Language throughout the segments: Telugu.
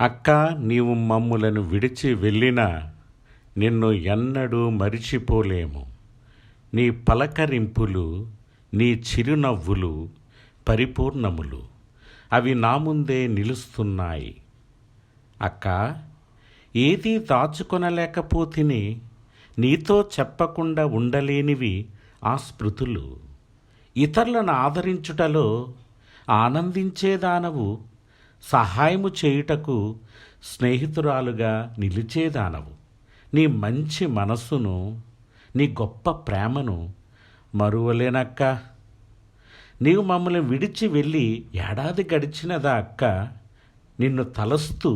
అక్క, నీవు మమ్ములను విడిచి వెళ్ళినా నిన్ను ఎన్నడూ మరిచిపోలేము. నీ పలకరింపులు, నీ చిరునవ్వులు పరిపూర్ణములు. అవి నా ముందే నిలుస్తున్నాయి. అక్క, ఏదీ దాచుకొనలేకపోతిని. నీతో చెప్పకుండా ఉండలేనివి ఆ స్మృతులు. ఇతరులను ఆదరించుటలో ఆనందించేదానవు. సహాయము చేయుటకు స్నేహితురాలుగా నిలిచేదానవు. నీ మంచి మనస్సును, నీ గొప్ప ప్రేమను మరువలేనక్క. నీవు మమ్మల్ని విడిచి వెళ్ళి ఏడాది గడిచినదా అక్క? నిన్ను తలస్తూ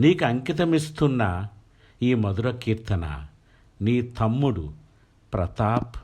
నీకు అంకితమిస్తున్న ఈ మధుర కీర్తన నీ తమ్ముడు ప్రతాప్.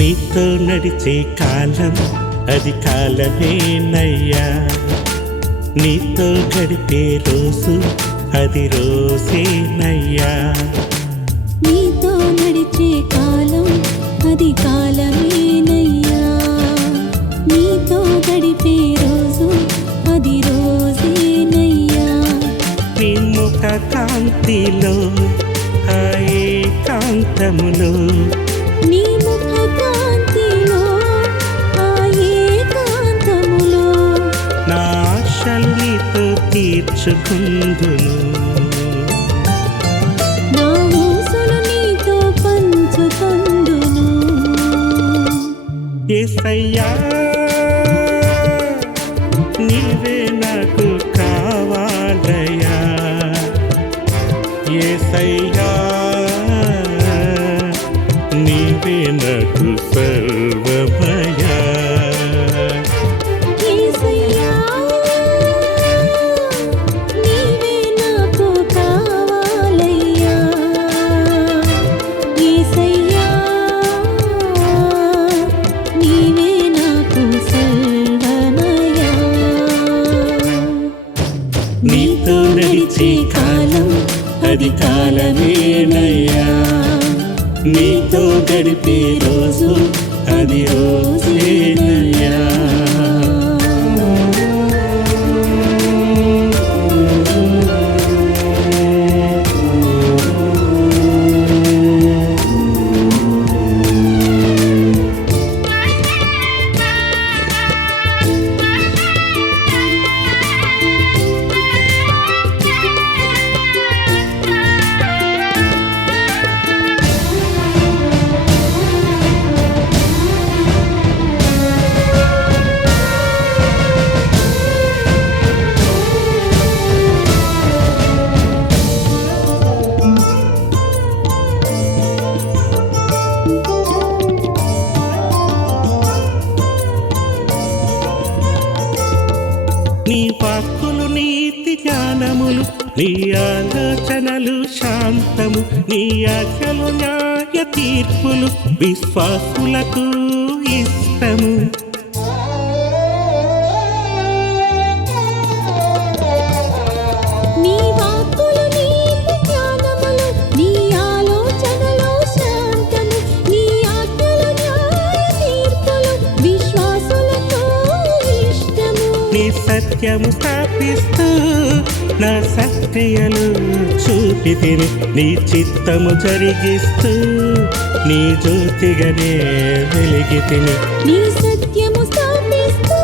నీతో నడిచే కాలం అది కాలమేనయ్యా. నీతో గడిపే రోజు అది రోజేనయ్యా. నీతో నడిచే కాలం అది కాలమేనయ్యా. నీతో గడిపే రోజు అది రోజేనయ్యా. నీ ముఖ కాంతిలో ఆ ఏకాంతములో, నీ ముఖ కాంతిలో ఆ ఏకాంతములో నా ఆశలు నీతో తీర్చుకుందును. నా ఊసులు నీతో పంచుకొందును. యేసయ్యా, నీవే నాకు కావాలయ్యా. యేసయ్యా, నీవే నాకు సర్వమయా. యేసయ్యా, నీవే నాకు కావాలయ్యా. యేసయ్యా, నీవే నాకు సర్వమయా. నీతో నడిచే కాలం అది కాలమేనయ్యా. నీతో గడిపే రోజు అది రోజేనయ్యా. నీ వాక్కులు నీతి జ్ఞానములు, నీ ఆలోచనలు శాంతము, నీ ఆజ్ఞలు న్యాయ తీర్పులు విశ్వాసులకు ఇష్టము. నీ వాక్కులు నీతి జ్ఞానములు, నీ ఆలోచనలు శాంతము, నీ ఆజ్ఞలు న్యాయ తీర్పులు విశ్వాసులకు ఇష్టము. నీ సత్యము స్థాపిస్తూ నా సత్క్రియలు చూపితిని. నీ చిత్తము జరిగిస్తూ నీ జ్యోతిగానే వెలిగితిని. నీ సత్యము స్థాపిస్తూ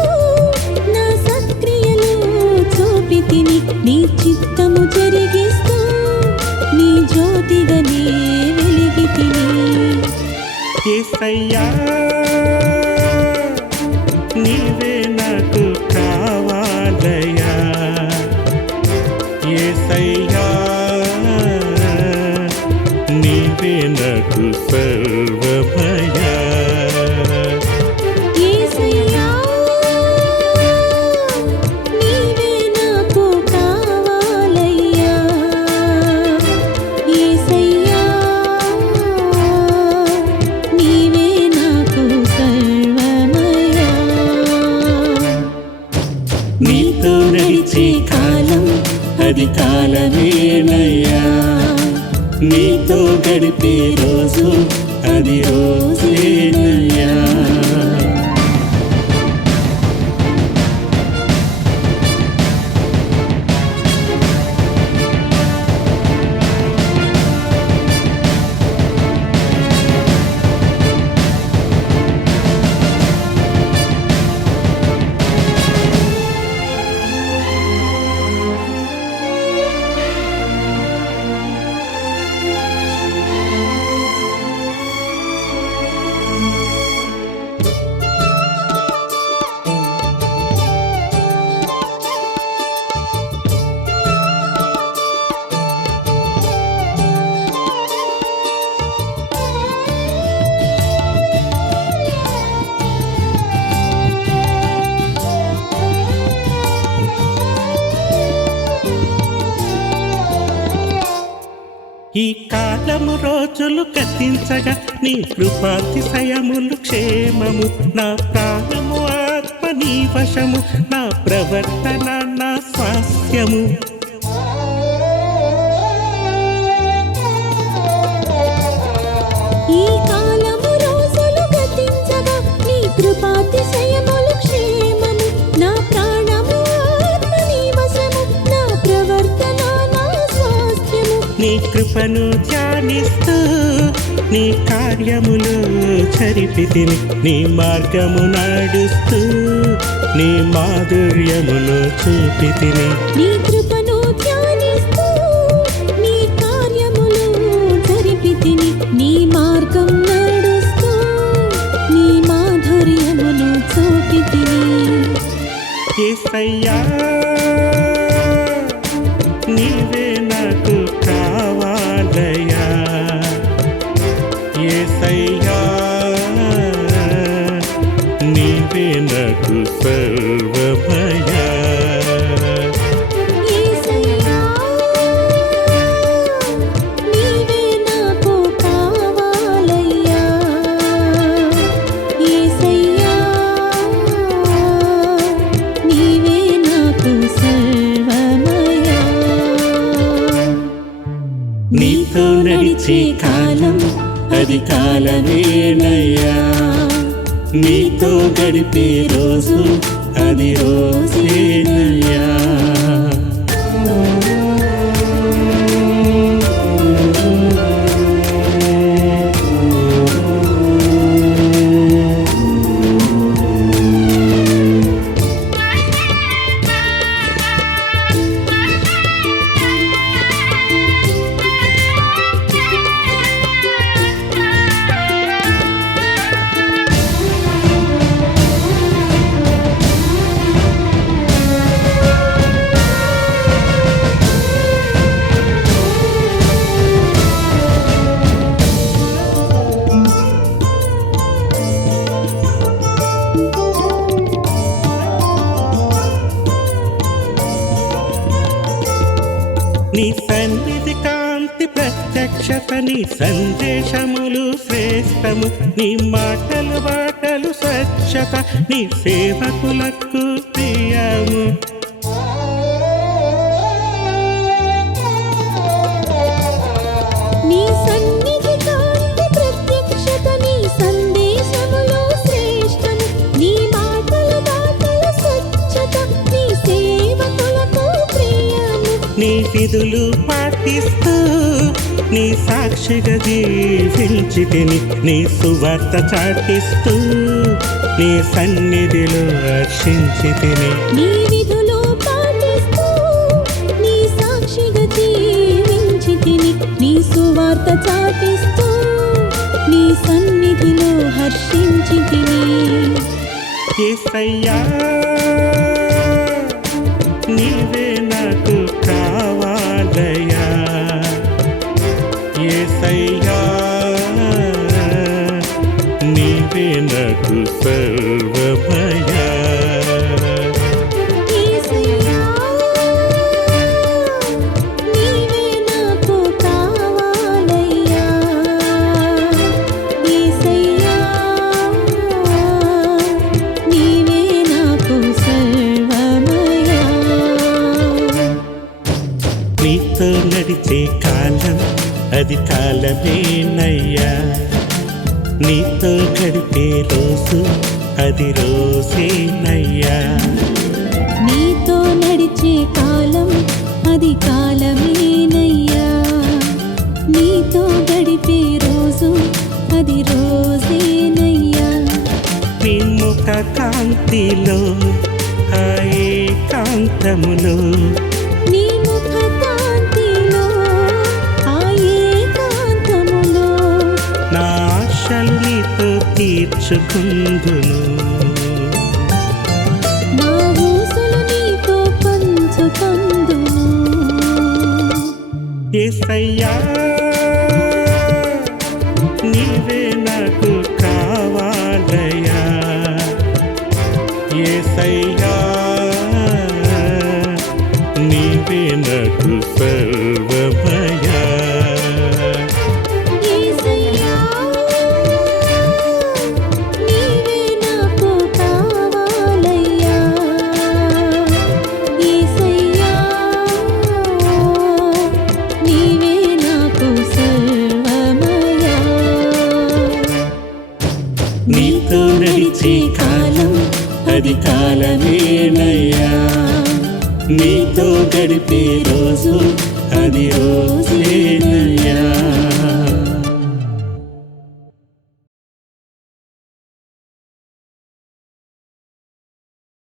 నా సత్క్రియలు చూపితిని. నీ చిత్తము జరిగిస్తూ నీ జ్యోతిగానే వెలిగితిని. యేసయ్యా, గడిపే రోజు అది రోజేనయ్యా. ఈ కాలము రోజులు గతించగా నీ కృపాతిశయములు క్షేమము, నా ప్రాణము ఆత్మ నీ వశము, నా ప్రవర్తన నా స్వాస్థ్యము. ఈ కాలము రోజులు గతించగా నీ కృపాతిశయములు క్షేమము, నా ప్రాణము ఆత్మ నీ వశము, నా ప్రవర్తన నా స్వాస్థ్యము. నీ కృపను ధ్యానిస్తూ నీ కార్యములు చరిపితిని, నీ మార్గము నడుస్తూ నీ మాధుర్యమును చూపితిని. నీ కృపను ధ్యానిస్తూ నీ కార్యములు జరిపితిని, నీ మార్గం నడుస్తూ నీ మాధుర్యమును చూపితిని. యేసయ్యా నీవే నాకు కావాలయ్యా, యేసయ్యా నీవే నాకు సర్వమయ్యా. యేసయ్యా నీవే నాకు కావాలయ్యా, యేసయ్యా నీవే నాకు సర్వమయ్యా. నీతో నడిచే కాలం అది కాలమేనయ్యా, నీతో గడిపే రోజు అది రోజేనయ్యా. నీ సన్నిధి కాంతి ప్రత్యక్షత, నీ సందేశములు శ్రేష్టము, నీ మాటలు బాటలు స్వచ్ఛత, నీ సేవకులకు ప్రియము. నీ సన్నిధి కాంతి ప్రత్యక్షత, నీ సందేశములు శ్రేష్టము, నీ మాటలు బాటలు స్వచ్ఛత, నీ సేవకులకు ప్రియము. నీ విధులు పాటిస్తూ నీ సాక్షిగా జీవించితిని, నీ సువార్త చాటిస్తూ నీ సన్నిధిలో హర్షించితిని. నీ విధులు పాటిస్తూ నీ సాక్షిగా జీవించితిని, నీ సువార్త చాటిస్తూ నీ సన్నిధిలో హర్షించితిని. యేసయ్యా నీవే నాకు కావాలయ్యా, యేసయ్యా నీవే నాకు సర్వమయ్యా. యేసయ్యా నీవే నాకు కావాలయ్యా, యేసయ్యా నీవే నాకు సర్వమయ్యా. నీతో నడిచే కాలం అది కాలమేనయ్యా. నీతో గడిపే రోజు అది రోజేనయ్యా. నీతో నడిచే కాలం అది కాలమేనయ్యా. నీతో గడిపే రోజు అది రోజేనయ్యా. నీ ముఖ కాంతిలో ఆ ఏకాంతములో నీ ముఖ కాంతిలో ఆ ఏకాంతములో నా ఆశలు నీతో తీర్చుకుందును. నా ఊసులు నీతో పంచుకొందును. యేసయ్యా నీవే నాకు కావాలయ్యా. యేసయ్యా నీవే నాకు సర్వమయా. యేసయ్యా నీవే నాకు కావాలయ్యా. యేసయ్యా నీవే నాకు సర్వమయా. నీతో నడిచే కాలం అది కాలమేనయ్యా. నీతో గడిపే రోజు అది రోజేనయ్యా.